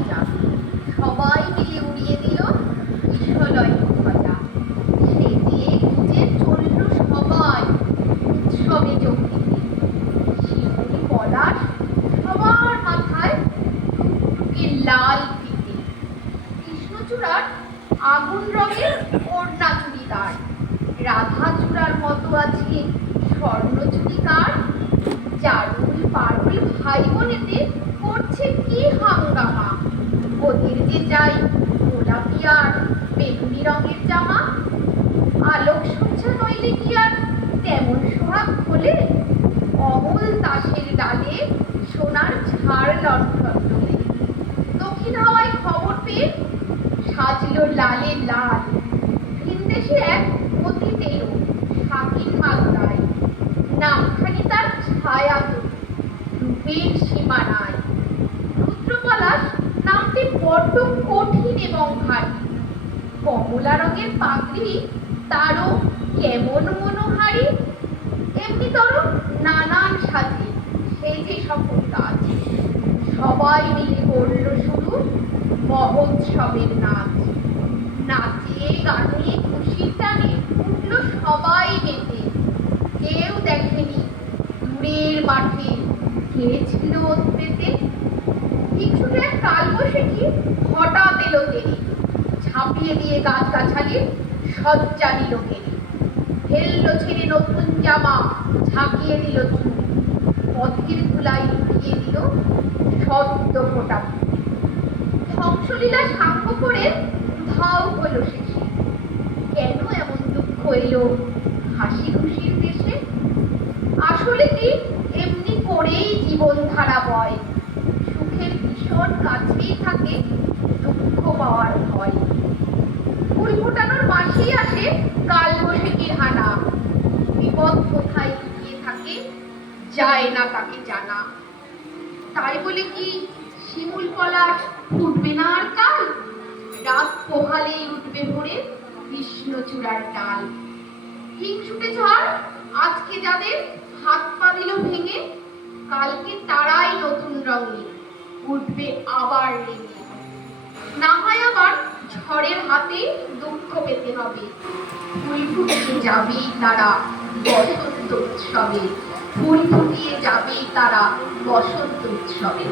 মজা, সবাই মিলে উড়িয়ে দিল কিশলয় ধ্বজা। সেজে গুজে চলল সবাই উৎসবে যোগ দিতে। শিউলি পলাশ সবার মাথায় টুকটুকে লাল ফিতে। কৃষ্ণচূড়ার আগুন রঙের ওড়না চুড়িদার, রাধা চূড়ার মতো আছে স্বর্ণ চুড়িদার। চারুল পারুল ভাই বোনেতে করছে কি হাঙ্গামা, ওদের যে চাই গোলাপি আর বেগুনি রঙের জামা। আলোক সজ্জা নইলে কি আর তেমন সোহাগ খোলে, অমল তাসের ডালে সোনার ঝাড় লণ্ঠন তোলে। দক্ষিণ হাওয়ায় খবর পেয়ে সাজলো লালে লাল, ভিনদেশে এক অতীত এলো শাকিন মাগুরায়। নামখানি তার ছায়া রূপের সীমানায়। রুদ্রপলাশ নামটি বড্ড কঠিন এবং ভারী, কমলা রঙের পাগড়ি তারও কেমন মনোহারী। এমনি তর নানান সাজে সেই যে সকল কাজ, সবাই মিলে করল শুরু মহোৎসবের নাচ। নাচে গানে খুশির টানে উঠল সবাই মেতে। কেউ দেখেনি দূরের মাঠে কে ছিল পেতে। কিছুটা এক কালবৈশাখী হঠাৎ এলো তেরে, ঝাঁপিয়ে দিয়ে গাছগাছালির সজ্জা নিল ঘেরে। ফেললো ছেড়ে নতুন জামা, ঝাঁকিয়ে দিল চুল, পথের ধুলাই উঠিয়ে দিল সদ্য ফোটা ফুল। ধ্বংসলীলা সাঙ্গ করে উধাও হলো শেষে, কেন এমন দুঃখ এলো হাসি খুশির দেশে। আসলে কি এমনি করেই জীবন ধারা বয়, সুখের ভীষণ কাছেই থাকে দুঃখ পাওয়ার ভয়। ফুল ফোটানোর মাসেই আসে কালবৈশাখীর হানা, বিপদ কোথায় লুকিয়ে থাকে যায় না তাকে জানা। তাই বলে কি শিমুল পলাশ ফুটবে না আর কাল, রাত পোহালেই উঠবে ভোরে কৃষ্ণচূড়ার ডাল। হিংসুটে ঝড় আজকে যাদের হাত পা দিল ভেঙে, কালকে তারাই নতুন রঙে উঠবে আবার রেঙে। না হয় আবার ঝড়ের হাতে দুঃখ পেতে হবে, ফুল ফুটিয়ে যাবেই তারা বসন্ত উৎসবে, ফুল ফুটিয়ে যাবেই তারা বসন্ত উৎসবে।